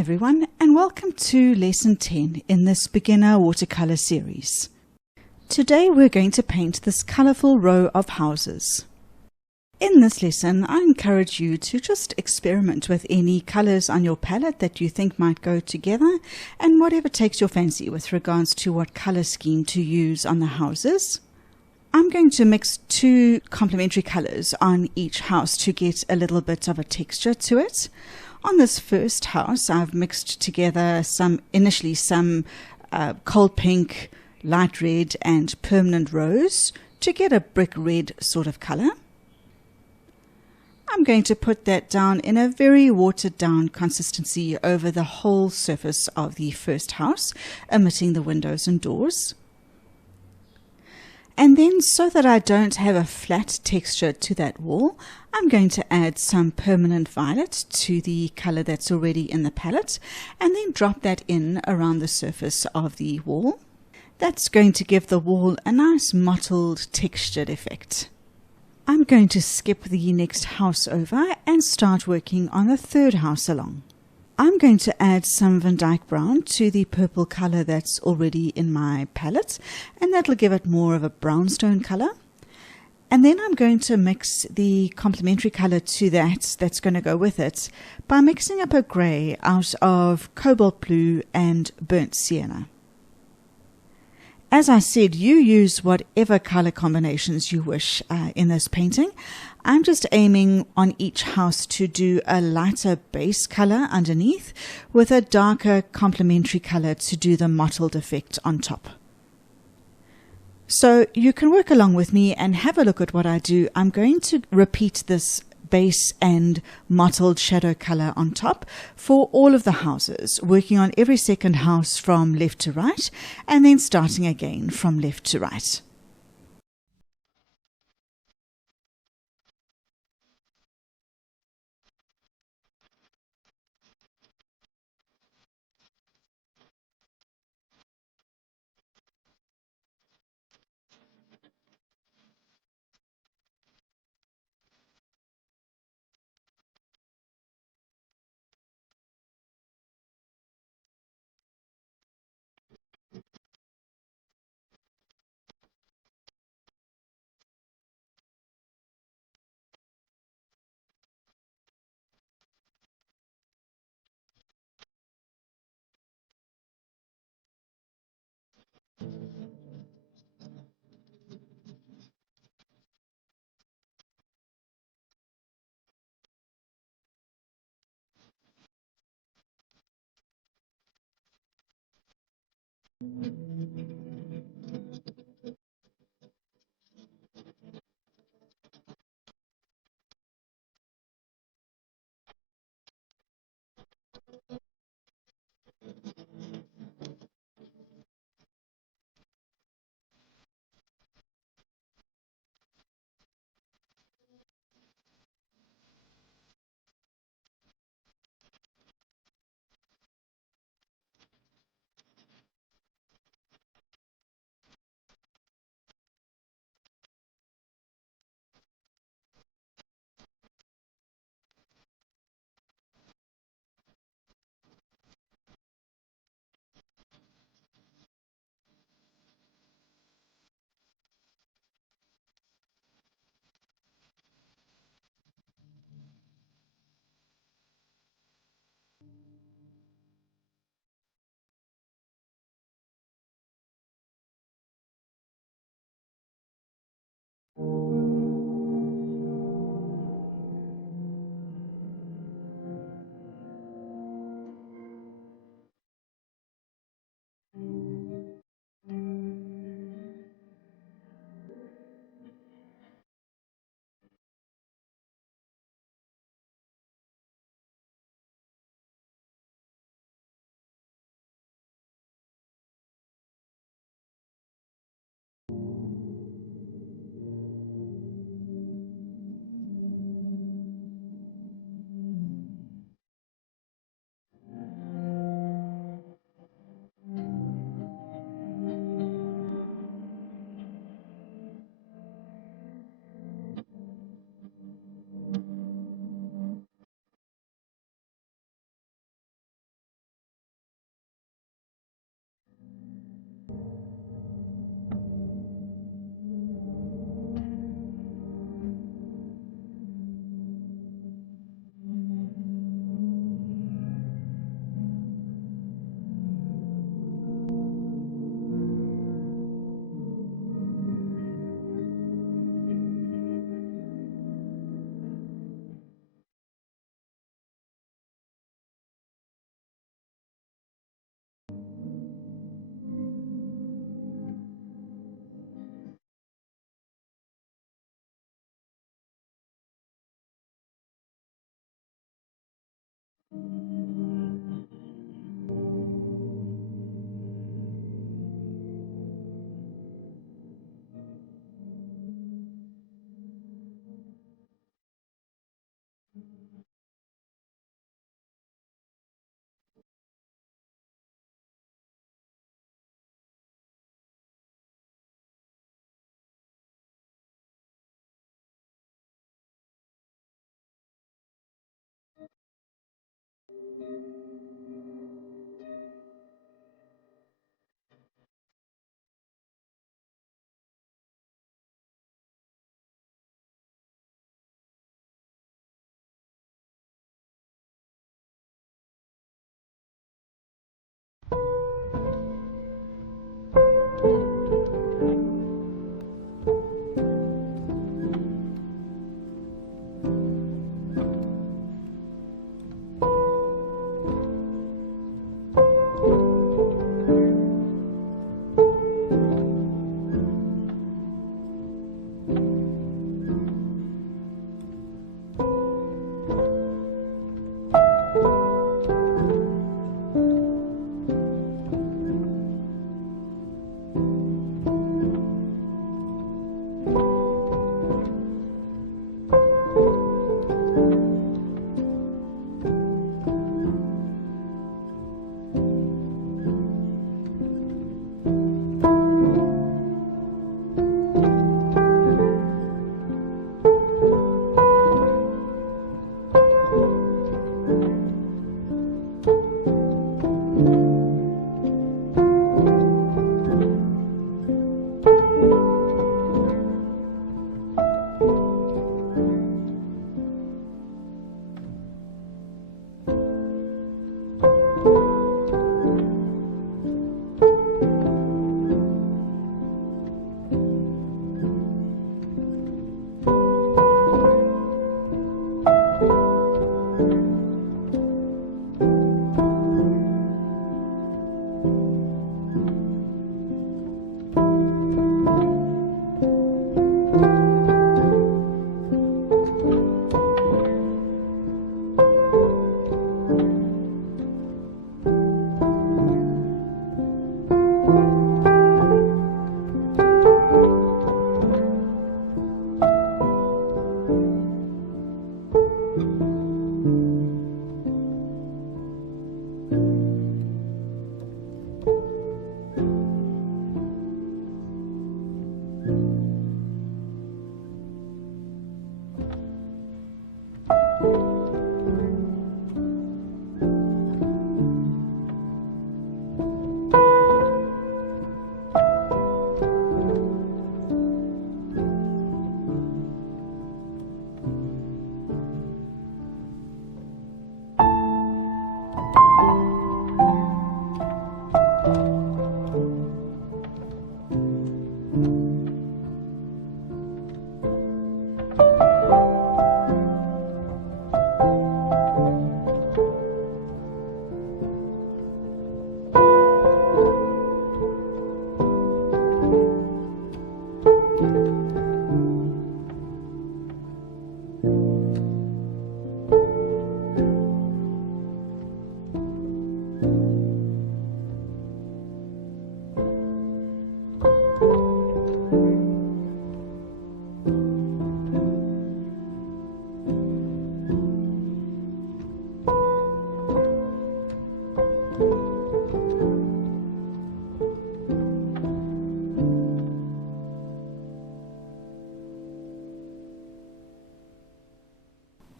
everyone, and welcome to Lesson 10 in this beginner watercolor series. Today we're going to paint this colorful row of houses. In this lesson, I encourage you to just experiment with any colors on your palette that you think might go together, and whatever takes your fancy with regards to what color scheme to use on the houses. I'm going to mix two complementary colors on each house to get a little bit of a texture to it. On this first house, I've mixed together initially some cold pink, light red and permanent rose to get a brick red sort of color. I'm going to put that down in a very watered down consistency over the whole surface of the first house, omitting the windows and doors. And then, so that I don't have a flat texture to that wall, I'm going to add some permanent violet to the color that's already in the palette, and then drop that in around the surface of the wall. That's going to give the wall a nice mottled, textured effect. I'm going to skip the next house over and start working on the third house along. I'm going to add some Van Dyke Brown to the purple color that's already in my palette, and that'll give it more of a brownstone color. And then I'm going to mix the complementary color to that's going to go with it by mixing up a gray out of cobalt blue and burnt sienna. As I said, you use whatever color combinations you wish in this painting. I'm just aiming on each house to do a lighter base color underneath with a darker complementary color to do the mottled effect on top. So you can work along with me and have a look at what I do. I'm going to repeat this base and mottled shadow color on top for all of the houses, working on every second house from left to right and then starting again from left to right.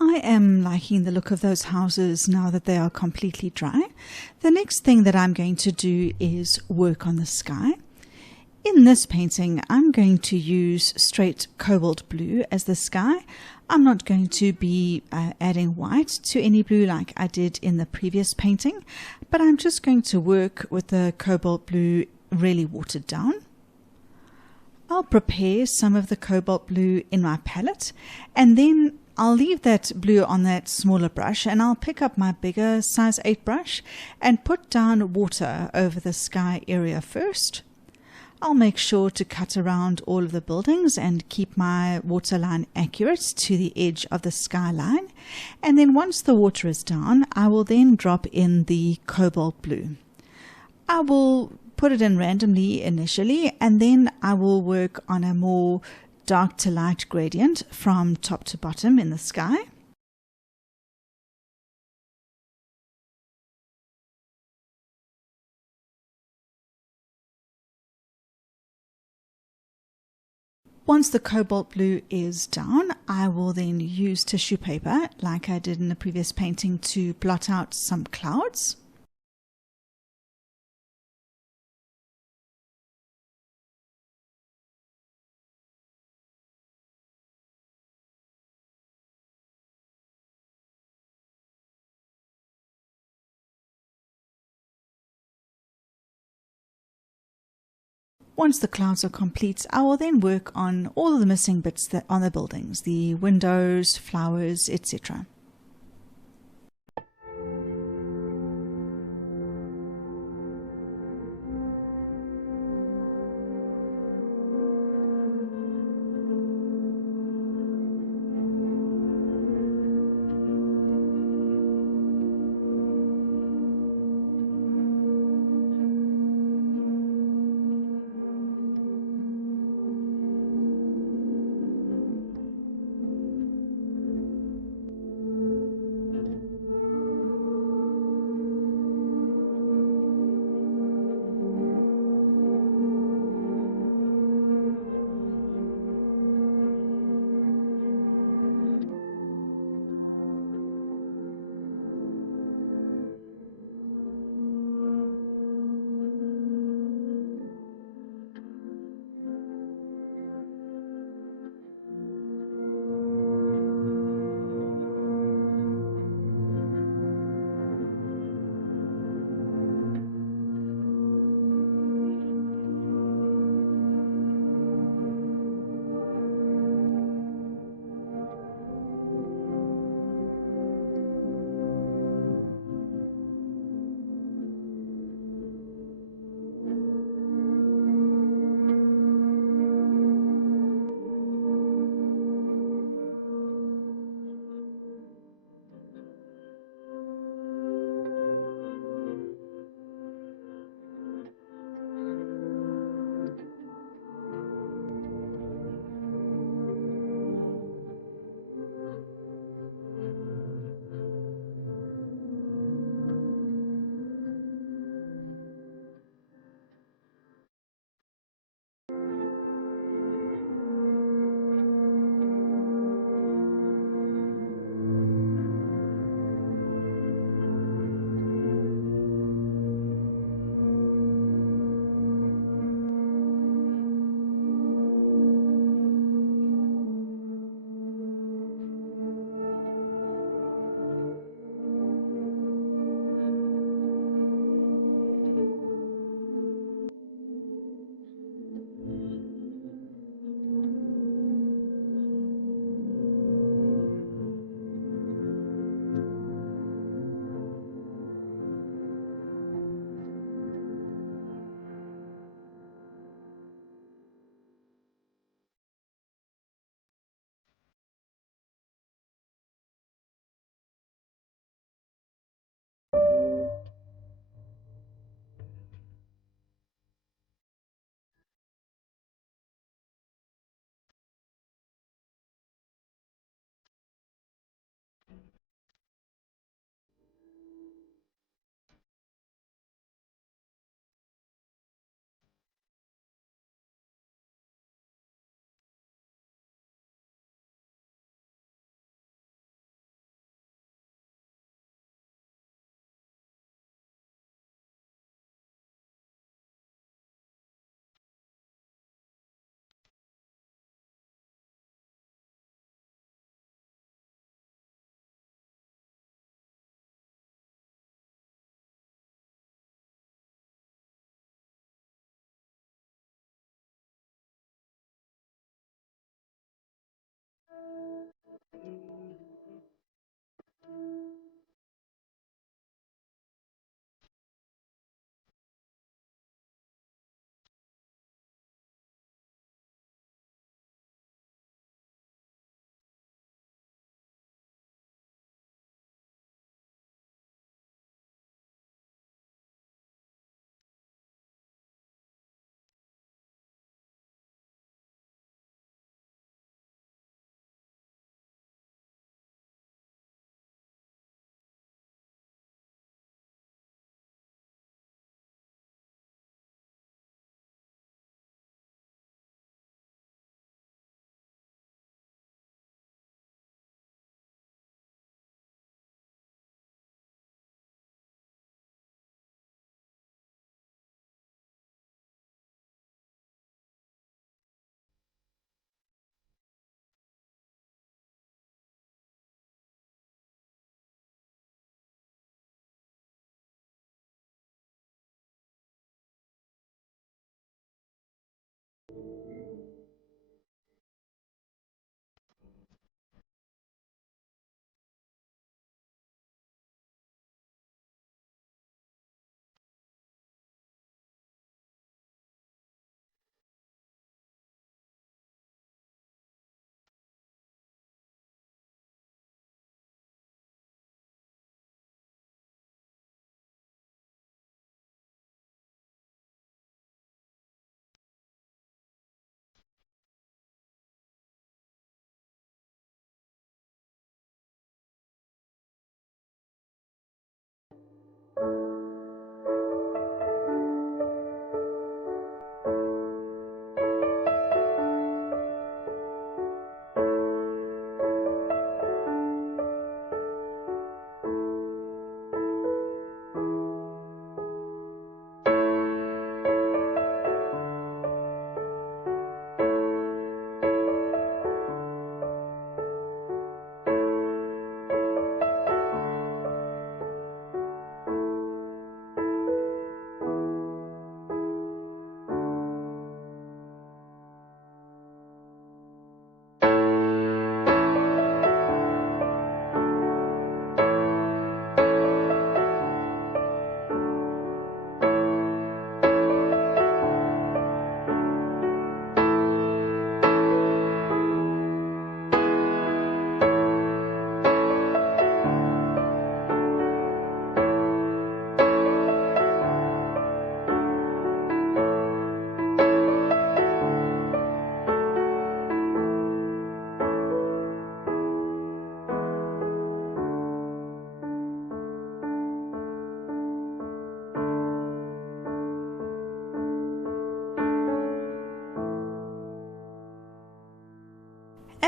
I am liking the look of those houses now that they are completely dry. The next thing that I'm going to do is work on the sky. In this painting, I'm going to use straight cobalt blue as the sky. I'm not going to be adding white to any blue like I did in the previous painting, but I'm just going to work with the cobalt blue really watered down. I'll prepare some of the cobalt blue in my palette, and then I'll leave that blue on that smaller brush, and I'll pick up my bigger size 8 brush and put down water over the sky area first. I'll make sure to cut around all of the buildings and keep my waterline accurate to the edge of the skyline. And then once the water is down, I will then drop in the cobalt blue. I will put it in randomly initially, and then I will work on a more dark to light gradient from top to bottom in the sky. Once the cobalt blue is down, I will then use tissue paper, like I did in the previous painting, to blot out some clouds. Once the clouds are complete, I will then work on all of the missing bits on the buildings, the windows, flowers, etc.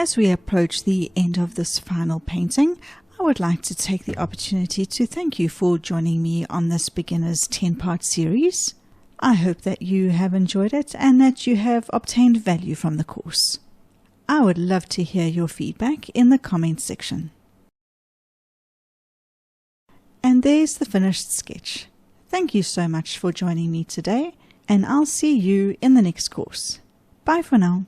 As we approach the end of this final painting, I would like to take the opportunity to thank you for joining me on this beginner's 10-part series. I hope that you have enjoyed it and that you have obtained value from the course. I would love to hear your feedback in the comments section. And there's the finished sketch. Thank you so much for joining me today, and I'll see you in the next course. Bye for now.